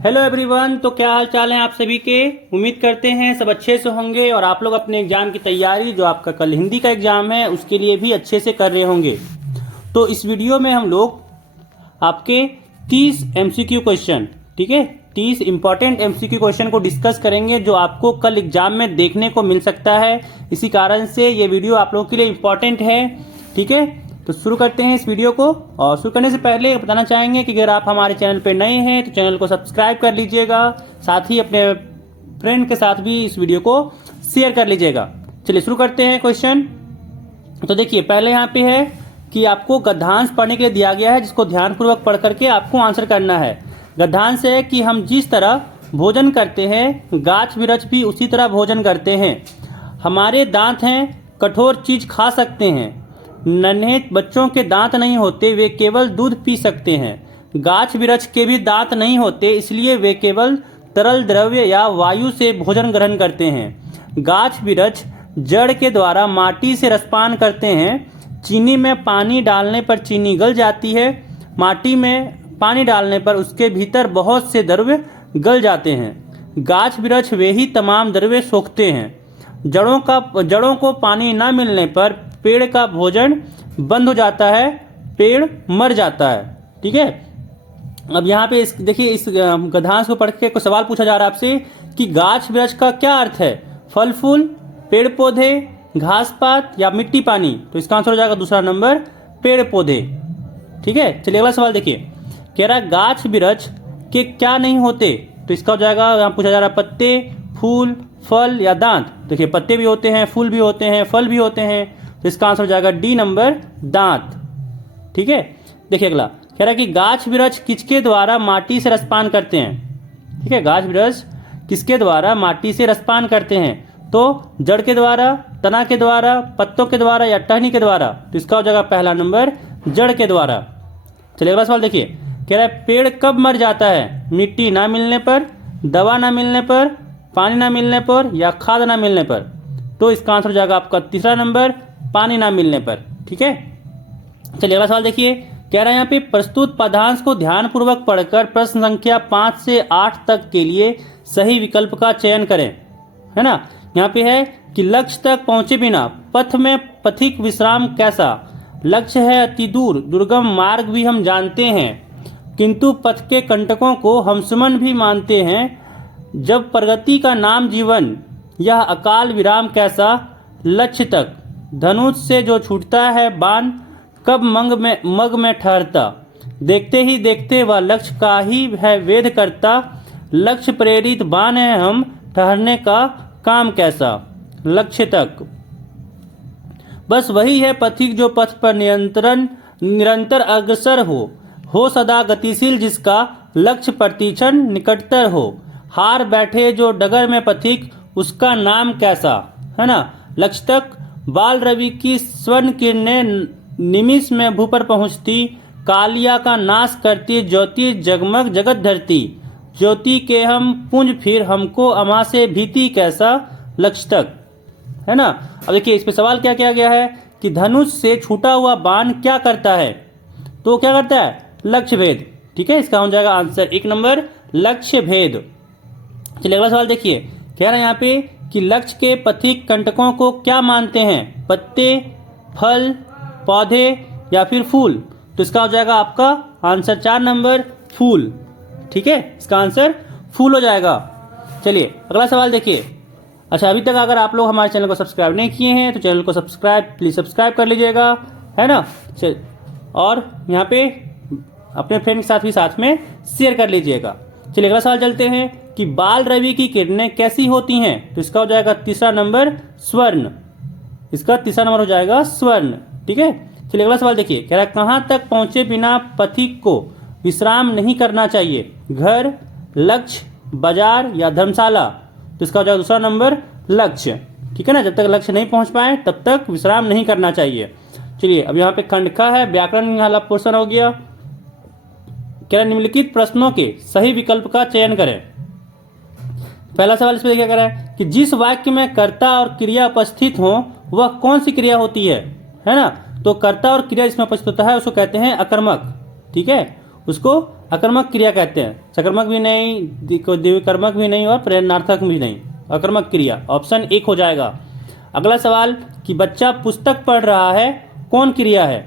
Hello everyone. तो क्या हाल चाल है आप सभी के। उम्मीद करते हैं सब अच्छे से होंगे और आप लोग अपने एग्जाम की तैयारी जो आपका कल हिंदी का एग्जाम है उसके लिए भी अच्छे से कर रहे होंगे। तो इस वीडियो में हम लोग आपके 30 एमसीक्यू क्वेश्चन, ठीक है, 30 इंपॉर्टेंट एमसीक्यू क्वेश्चन को डिस्कस करेंगे जो आपको कल एग्जाम में देखने को मिल सकता है। इसी कारण से ये वीडियो आप लोगों के लिए इंपॉर्टेंट है, ठीक है। तो शुरू करते हैं इस वीडियो को। और शुरू करने से पहले बताना चाहेंगे कि अगर आप हमारे चैनल पर नए हैं तो चैनल को सब्सक्राइब कर लीजिएगा, साथ ही अपने फ्रेंड के साथ भी इस वीडियो को शेयर कर लीजिएगा। चलिए शुरू करते हैं क्वेश्चन। तो देखिए पहले यहाँ पे है कि आपको गद्यांश पढ़ने के लिए दिया गया है, जिसको ध्यानपूर्वक पढ़ करके आपको आंसर करना है। गद्यांश है कि हम जिस तरह भोजन करते हैं गाछ बिरछ भी उसी तरह भोजन करते हैं। हमारे दांत हैं, कठोर चीज खा सकते हैं। नन्हे बच्चों के दांत नहीं होते, वे केवल दूध पी सकते हैं। गाछ बिरछ के भी दांत नहीं होते, इसलिए वे केवल तरल द्रव्य या वायु से भोजन ग्रहण करते हैं। गाछ बिरछ जड़ के द्वारा माटी से रसपान करते हैं। चीनी में पानी डालने पर चीनी गल जाती है। माटी में पानी डालने पर उसके भीतर बहुत से द्रव्य गल जाते हैं। गाछ बिरछ वे ही तमाम द्रव्य सोखते हैं। जड़ों को पानी न मिलने पर पेड़ का भोजन बंद हो जाता है, पेड़ मर जाता है, ठीक है। अब यहाँ पे देखिए इस गद्यांश को पढ़ के कोई सवाल पूछा जा रहा है आपसे कि गाछ बिरछ का क्या अर्थ है, फल फूल, पेड़ पौधे, घास पात या मिट्टी पानी। तो इसका आंसर हो जाएगा दूसरा नंबर, पेड़ पौधे, ठीक है। चलिए अगला सवाल देखिए, कह रहा है गाछ बिरछ के क्या नहीं होते। तो इसका हो जाएगा, यहाँ पूछा जा रहा है पत्ते, फूल, फल या दांत। देखिए पत्ते भी होते हैं, फूल भी होते हैं, फल भी होते हैं। तो इसका आंसर हो जाएगा डी नंबर, दांत, ठीक है। देखिए अगला कह रहा है कि गाछ बिरछ किसके द्वारा माटी से रसपान करते हैं, ठीक है। गाछ बिरछ किसके द्वारा माटी से रसपान करते हैं, तो जड़ के द्वारा, तना के द्वारा, पत्तों के द्वारा या टहनी के द्वारा। तो इसका हो जाएगा पहला नंबर, जड़ के द्वारा। चलिए अगला सवाल देखिए, कह रहा है पेड़ कब मर जाता है, मिट्टी ना मिलने पर, दवा ना मिलने पर, पानी ना मिलने पर या खाद ना मिलने पर। तो इसका आंसर हो जाएगा आपका तीसरा नंबर, पानी ना मिलने पर, ठीक है। चलिए अगला सवाल देखिए, कह रहा है यहाँ पे प्रस्तुत पदांश को ध्यानपूर्वक पढ़कर प्रश्न संख्या 5 से 8 तक के लिए सही विकल्प का चयन करें, है ना। यहाँ पे है कि लक्ष्य तक पहुंचे बिना पथ में पथिक विश्राम कैसा। लक्ष्य है अति दूर, दुर्गम मार्ग भी हम जानते हैं, किंतु पथ के कंटकों को हम सुमन भी मानते हैं। जब प्रगति का नाम जीवन, यह अकाल विराम कैसा। लक्ष्य तक धनुष से जो छूटता है बाण, कब मग में ठहरता। देखते ही देखते वह लक्ष्य का ही है वेद करता। लक्ष्य प्रेरित बाण है हम, ठहरने का काम कैसा। लक्ष्य तक बस वही है पथिक जो पथ पर निरंतर अग्रसर हो सदा गतिशील, जिसका लक्ष्य प्रतिक्षण निकटतर हो। हार बैठे जो डगर में पथिक, उसका नाम कैसा, है ना। लक्ष्य तक बाल रवि की स्वर्ण किरणें निमिष में भू पर पहुंचती। कालिया का नाश करती ज्योति जगमग जगत धरती। ज्योति के हम पुंज फिर हमको अमा से भीति कैसा। लक्ष्य तक, है ना। अब देखिए इस पे सवाल क्या किया गया है कि धनुष से छूटा हुआ बाण क्या करता है, तो क्या करता है, लक्ष्य भेद, ठीक है। इसका हो जाएगा आंसर 1 नंबर, लक्ष्य भेद। चलिए अगला सवाल देखिए, कह रहा है यहाँ पे कि लक्ष्य के पथिक कंटकों को क्या मानते हैं, पत्ते, फल, पौधे या फिर फूल। तो इसका हो जाएगा आपका आंसर 4 नंबर, फूल, ठीक है। इसका आंसर फूल हो जाएगा। चलिए अगला सवाल देखिए। अच्छा, अभी तक अगर आप लोग हमारे चैनल को सब्सक्राइब नहीं किए हैं तो चैनल को प्लीज सब्सक्राइब कर लीजिएगा, है ना। और यहाँ पे अपने फ्रेंड के साथ भी साथ में शेयर कर लीजिएगा। चलिए अगला सवाल चलते हैं कि बाल रवि की किरणें कैसी होती हैं। तो इसका हो जाएगा तीसरा नंबर, स्वर्ण। इसका तीसरा नंबर हो जाएगा स्वर्ण, ठीक है। चलिए अगला सवाल देखिए, कह रहा है कहाँ तक पहुंचे बिना पथिक को विश्राम नहीं करना चाहिए, घर, लक्ष्य, बाजार या धर्मशाला। तो इसका हो जाएगा दूसरा नंबर, लक्ष्य, ठीक है ना। जब तक लक्ष्य नहीं पहुंच पाए तब तक विश्राम नहीं करना चाहिए। चलिए अब यहाँ पे खंड ख है, व्याकरण वाला पोर्शन हो गया। कह रहा निम्नलिखित प्रश्नों के सही विकल्प का चयन करें। पहला सवाल इसमें क्या कर रहा है कि जिस वाक्य में कर्ता और क्रिया उपस्थित हो वह कौन सी क्रिया होती है ना। तो कर्ता और क्रिया जिसमें उपस्थित होता है उसको कहते हैं अकर्मक, ठीक है, उसको अकर्मक क्रिया कहते हैं। सकर्मक भी नहीं, द्विकर्मक भी नहीं और प्रेरणार्थक भी नहीं, अकर्मक क्रिया। ऑप्शन 1 हो जाएगा। अगला सवाल कि बच्चा पुस्तक पढ़ रहा है, कौन क्रिया है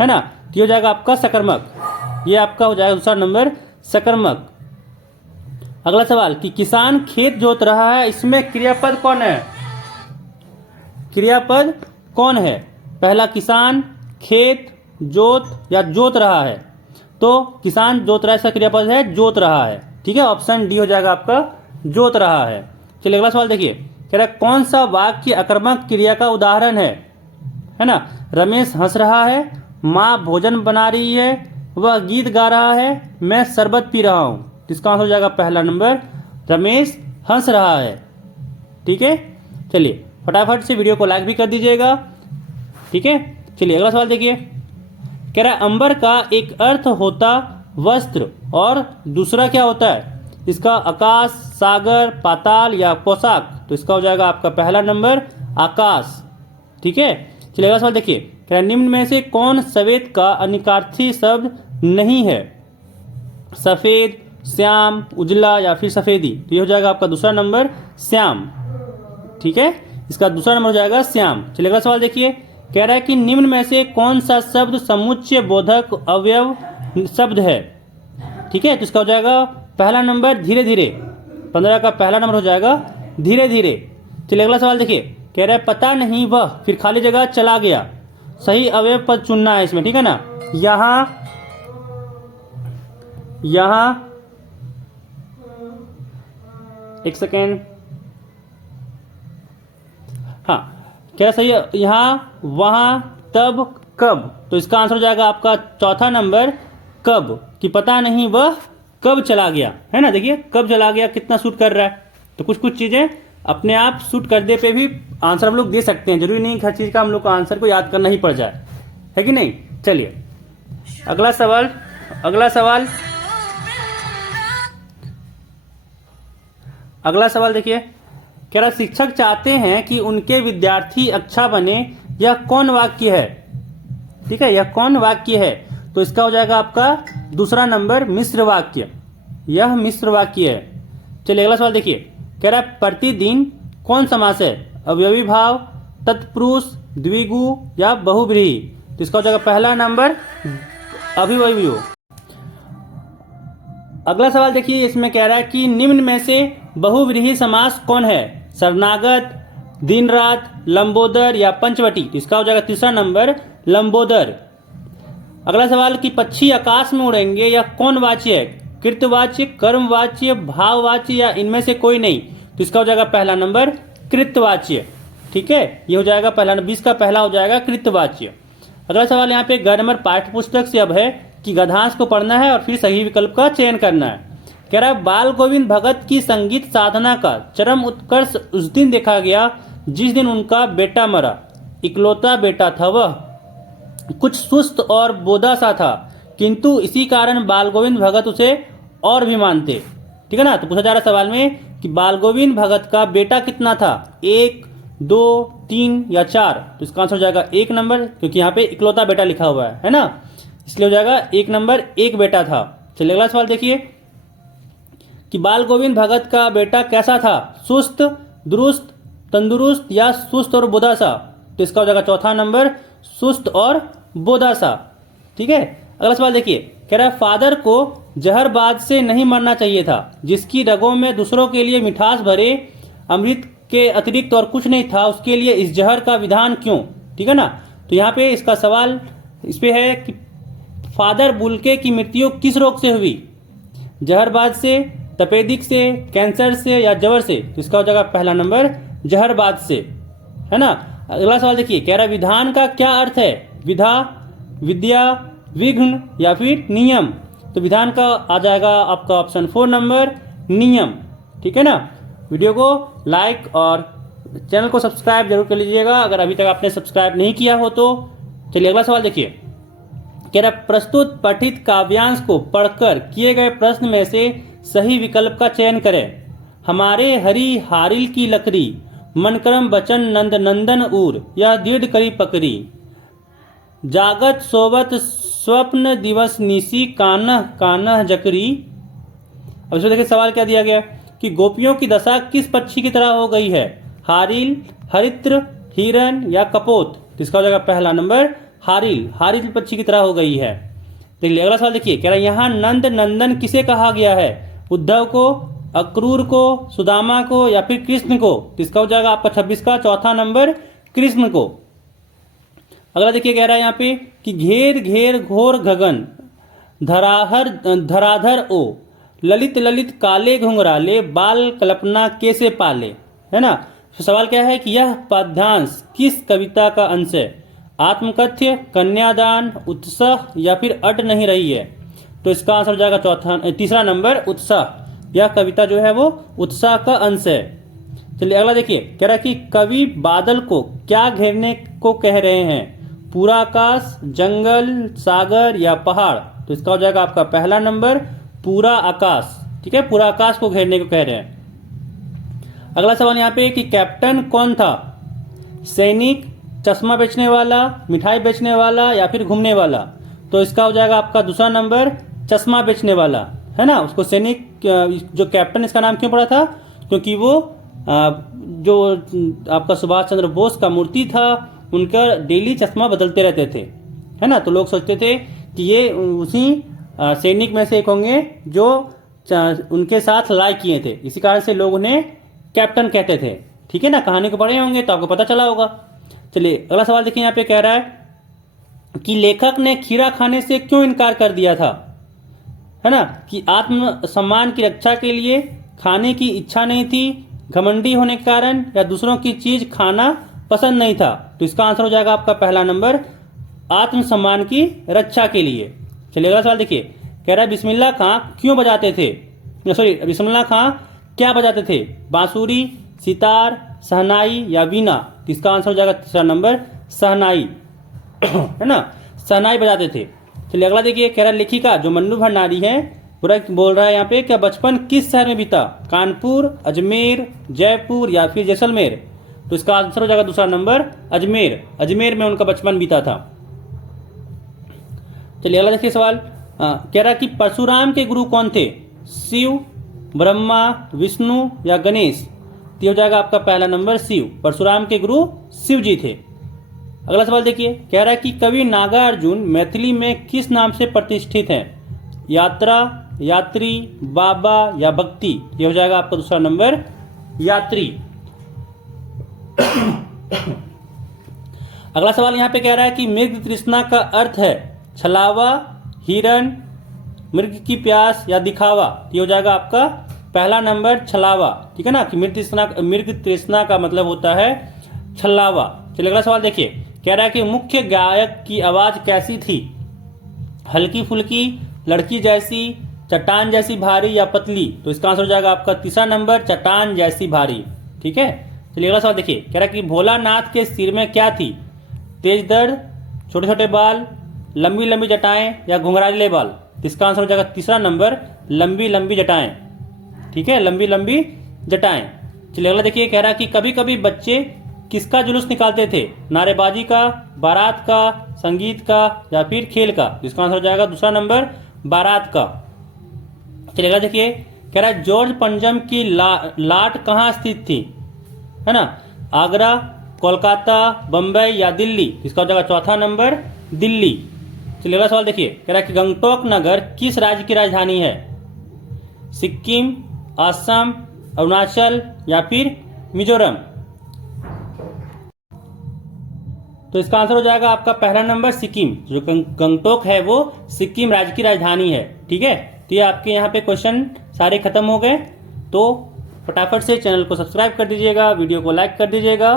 ना? तो ये हो जाएगा आपका सकर्मक। ये आपका हो जाएगा दूसरा नंबर सकर्मक। अगला सवाल कि किसान खेत जोत रहा है, इसमें क्रियापद कौन है? क्रियापद कौन है? पहला किसान, खेत, जोत या जोत रहा है। तो किसान जोत रहा है, इसका क्रियापद है जोत रहा है। ठीक है, ऑप्शन डी हो जाएगा आपका जोत रहा है। चलिए अगला सवाल देखिए, कह रहा है कौन सा वाक्य अकर्मक क्रिया का उदाहरण है ना? रमेश हंस रहा है, माँ भोजन बना रही है, वह गीत गा रहा है, मैं शरबत पी रहा हूँ। इसका आंसर हो जाएगा पहला नंबर, रमेश हंस रहा है। ठीक है, चलिए फटाफट से वीडियो को लाइक भी कर दीजिएगा। ठीक है, चलिए अगला सवाल देखिए, कह रहा है अंबर का एक अर्थ होता वस्त्र और दूसरा क्या होता है? इसका आकाश, सागर, पाताल या पोशाक। तो इसका हो जाएगा आपका पहला नंबर आकाश। ठीक है, चलिए अगला सवाल देखिए, कह रहा है निम्न में से कौन सफेद का अनिकार्थी शब्द नहीं है? सफेद, श्याम, उजला या फिर सफेदी। तो ये हो जाएगा आपका दूसरा नंबर श्याम। ठीक है, इसका दूसरा नंबर हो जाएगा श्याम। चलिए अगला सवाल देखिए, कह रहा है कि निम्न में से कौन सा शब्द समुच्चय बोधक अवयव शब्द है? ठीक है, तो इसका हो जाएगा पहला नंबर धीरे धीरे। 15 का पहला नंबर हो जाएगा धीरे धीरे। चलिए अगला सवाल देखिए, कह रहा है पता नहीं वह, फिर खाली जगह चला गया। सही अवयव पद चुनना है इसमें। ठीक है ना? यहाँ एक सेकेंड, हाँ क्या सही है? यहाँ, वहां, तब, कब। तो इसका आंसर हो जाएगा आपका चौथा नंबर कब, कि पता नहीं वह कब चला गया। है ना? देखिए कब चला गया कितना सूट कर रहा है। तो कुछ कुछ चीजें अपने आप सूट कर दे पे भी आंसर हम लोग दे सकते हैं। जरूरी नहीं हर चीज का हम लोग को आंसर को याद करना ही पड़ जाए, है कि नहीं? चलिए अगला सवाल देखिए, कह रहा शिक्षक चाहते हैं कि उनके विद्यार्थी अच्छा बने, यह कौन वाक्य है? ठीक है, यह कौन वाक्य है? तो इसका हो जाएगा आपका दूसरा नंबर मिश्र वाक्य। यह मिश्र वाक्य है। चलिए अगला सवाल देखिए, कह रहा है प्रतिदिन कौन समास है? अवयवी भाव, तत्पुरुष, द्विगु या बहुव्रीहि। तो इसका हो जाएगा पहला नंबर अभिव्ययी। अगला सवाल देखिए, इसमें कह रहा है कि निम्न में से बहुव्रीहि समास कौन है? शरणागत, दिन रात, लंबोदर या पंचवटी। तो इसका हो जाएगा तीसरा नंबर लंबोदर। अगला सवाल कि पक्षी आकाश में उड़ेंगे, यह कौन वाच्य है? कृतवाच्य, कर्मवाच्य, भाववाच्य या इनमें से कोई नहीं। तो इसका हो जाएगा पहला नंबर कृतवाच्य। ठीक है, ये हो जाएगा पहला, 20 का पहला हो जाएगा कृतवाच्य। अगला सवाल यहाँ पे ग्रामर पाठ्य पुस्तक से अब है कि गद्यांश को पढ़ना है और फिर सही विकल्प का चयन करना है। कह रहा है बाल गोविंद भगत की संगीत साधना का चरम उत्कर्ष उस दिन देखा गया जिस दिन उनका बेटा मरा। इकलौता बेटा था वह, कुछ सुस्त और बोधा सा था, किंतु इसी कारण बाल गोविंद भगत उसे और भी मानते। ठीक है ना? तो पूछा जा रहा सवाल में कि बाल गोविंद भगत का बेटा कितना था? 1, 2, 3 या 4। तो इसका आंसर हो जाएगा 1 नंबर, क्योंकि यहाँ पे इकलौता बेटा लिखा हुआ है ना? इसलिए हो जाएगा 1 नंबर, 1 बेटा था। चलिए अगला सवाल देखिए कि बाल गोविंद भगत का बेटा कैसा था? सुस्त, दुरुस्त, तंदुरुस्त या सुस्त और बोधा सा। तो इसका हो जाएगा चौथा नंबर सुस्त और बोधा सा। ठीक है, अगला सवाल देखिए, कह रहा है फादर को जहरबाद से नहीं मरना चाहिए था, जिसकी रगों में दूसरों के लिए मिठास भरे अमृत के अतिरिक्त और कुछ नहीं था, उसके लिए इस जहर का विधान क्यों? ठीक है ना? तो यहाँ पे इसका सवाल इस पे है कि फादर बुल्के की मृत्यु किस रोग से हुई? जहरबाद से, तपेदिक से, कैंसर से या जवर से। तो इसका हो जाएगा पहला नंबर जहरबाद से। है ना? अगला सवाल देखिए, कह रहा विधान का क्या अर्थ है? विधा, विद्या, विघ्न या फिर नियम। तो विधान का आ जाएगा आपका ऑप्शन 4 नंबर नियम। ठीक है ना? वीडियो को लाइक और चैनल को सब्सक्राइब जरूर कर लीजिएगा अगर अभी तक आपने सब्सक्राइब नहीं किया हो तो। चलिए अगला सवाल देखिए, कह रहा प्रस्तुत पठित काव्यांश को पढ़कर किए गए प्रश्न में से सही विकल्प का चयन करें। हमारे हरी हारिल की लकड़ी, मनकरम बचन नंद नंदन उर, यह दीर्घ करी पकड़ी। जागत सोवत स्वप्न दिवस निसी कान्ह कान्ह जकरी। अब इसमें देखिए सवाल क्या दिया गया कि गोपियों की दशा किस पक्षी की तरह हो गई है, हारिल, हरित्र, हिरन या कपोत। तो इसका हो जाएगा पहला नंबर हारिल, हारिल पक्षी की तरह हो गई है। देखिए अगला सवाल देखिए, कह रहा है यहाँ नंद नंदन किसे कहा गया है, उद्धव को, अक्रूर को, सुदामा को या फिर कृष्ण को। तो इसका हो जाएगा आपका 26 का चौथा नंबर कृष्ण को। अगला देखिए कह रहा है यहाँ पे कि घेर घेर घोर गगन धराहर धराधर ओ, ललित ललित काले घुंघराले बाल कल्पना कैसे पाले, है ना। तो सवाल क्या है कि यह पद्यांश किस कविता का अंश है, आत्मकथ्य, कन्यादान, उत्साह या फिर अट नहीं रही है। तो इसका आंसर हो जाएगा तीसरा नंबर उत्साह। यह कविता जो है वो उत्साह का अंश है। चलिए अगला देखिए, कह रहा है कि कवि बादल को क्या घेरने को कह रहे हैं, पूरा आकाश, जंगल, सागर या पहाड़। तो इसका हो जाएगा आपका पहला नंबर पूरा आकाश। ठीक है, पूरा आकाश को घेरने को कह रहे हैं। अगला सवाल यहाँ पे कि कैप्टन कौन था, सैनिक, चश्मा बेचने वाला, मिठाई बेचने वाला या फिर घूमने वाला। तो इसका हो जाएगा आपका दूसरा नंबर चश्मा बेचने वाला, है ना। उसको सैनिक जो कैप्टन इसका नाम क्यों पड़ा था, क्योंकि वो जो आपका सुभाष चंद्र बोस का मूर्ति था उनका डेली चश्मा बदलते रहते थे, है ना। तो लोग सोचते थे कि ये उसी सैनिक में से एक होंगे जो उनके साथ लड़ाई किए थे, इसी कारण से लोग उन्हें कैप्टन कहते थे। ठीक है ना, कहानी को पढ़े होंगे तो आपको पता चला होगा। चलिए अगला सवाल देखिए, यहाँ पे कह रहा है कि लेखक ने खीरा खाने से क्यों इनकार कर दिया था, है ना, कि आत्म सम्मान की रक्षा के लिए, खाने की इच्छा नहीं थी, घमंडी होने के कारण या दूसरों की चीज खाना पसंद नहीं था। तो इसका आंसर हो जाएगा आपका पहला नंबर आत्मसम्मान की रक्षा के लिए। चलिए अगला सवाल देखिए, कह रहा है बिस्मिल्लाह खां क्यों बजाते थे, बिस्मिल्लाह खां क्या बजाते थे, बांसुरी, सितार, शहनाई या वीणा। तो इसका आंसर हो जाएगा तीसरा नंबर शहनाई, है ना, शहनाई बजाते थे। चलिए अगला देखिए, कह रहा है लेखिका जो मन्नू भंडारी है पूरा बोल रहा है यहाँ पे, क्या बचपन किस शहर में बीता, कानपुर, अजमेर, जयपुर या फिर जैसलमेर। तो इसका आंसर हो जाएगा दूसरा नंबर अजमेर, अजमेर में उनका बचपन बीता था। चलिए अगला देखिए सवाल, कह रहा कि परशुराम के गुरु कौन थे, शिव, ब्रह्मा, विष्णु या गणेश। तो हो जाएगा आपका पहला नंबर शिव, परशुराम के गुरु शिव जी थे। अगला सवाल देखिए, कह रहा है कि कवि नागार्जुन मैथिली में किस नाम से प्रतिष्ठित हैं, यात्रा, यात्री, बाबा या भक्ति। ये हो जाएगा आपका दूसरा नंबर यात्री। अगला सवाल यहाँ पे कह रहा है कि मृग तृष्णा का अर्थ है छलावा, हिरण, मृग की प्यास या दिखावा। ये हो जाएगा आपका पहला नंबर छलावा। ठीक है ना, कि मृग तृष्णा का मतलब होता है छलावा। चलिए अगला सवाल देखिए, कह रहा है कि मुख्य गायक की आवाज कैसी थी, हल्की फुल्की, लड़की जैसी, चट्टान जैसी भारी या पतली। तो इसका आंसर हो जाएगा आपका तीसरा नंबर चट्टान जैसी भारी। ठीक है, चलिए अगला सवाल देखिए, कह रहा है कि भोलानाथ के सिर में क्या थी, तेज दर्द, छोटे छोटे बाल, लंबी लंबी जटाएं या घुंघराले बाल। तो इसका आंसर हो जाएगा तीसरा नंबर लंबी लंबी जटाएं। ठीक है, लंबी लंबी जटाएं। चलिए अगला देखिए, कह रहा है कि कभी कभी बच्चे किसका जुलूस निकालते थे, नारेबाजी का, बारात का, संगीत का या फिर खेल का। इसका आंसर हो जाएगा दूसरा नंबर बारात का। चलिए अगला देखिए, कह रहा है जॉर्ज पंजम की लाट कहाँ स्थित थी, है ना, आगरा, कोलकाता, बम्बई या दिल्ली। इसका हो जाएगा चौथा नंबर दिल्ली। चलिए अगला सवाल देखिए, कह रहा है कि गंगटोक नगर किस राज्य की राजधानी है, सिक्किम, असम, अरुणाचल या फिर मिजोरम। तो इसका आंसर हो जाएगा आपका पहला नंबर सिक्किम। जो गंगटोक है वो सिक्किम राज्य की राजधानी है। ठीक है, तो ये आपके यहाँ पे क्वेश्चन सारे खत्म हो गए। तो फटाफट से चैनल को सब्सक्राइब कर दीजिएगा, वीडियो को लाइक कर दीजिएगा।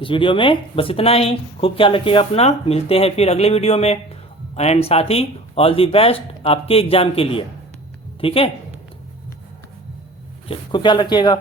इस वीडियो में बस इतना ही। खूब ख्याल रखिएगा अपना, मिलते हैं फिर अगले वीडियो में। एंड साथ ही ऑल दी बेस्ट आपके एग्जाम के लिए। ठीक है, खूब ख्याल रखिएगा।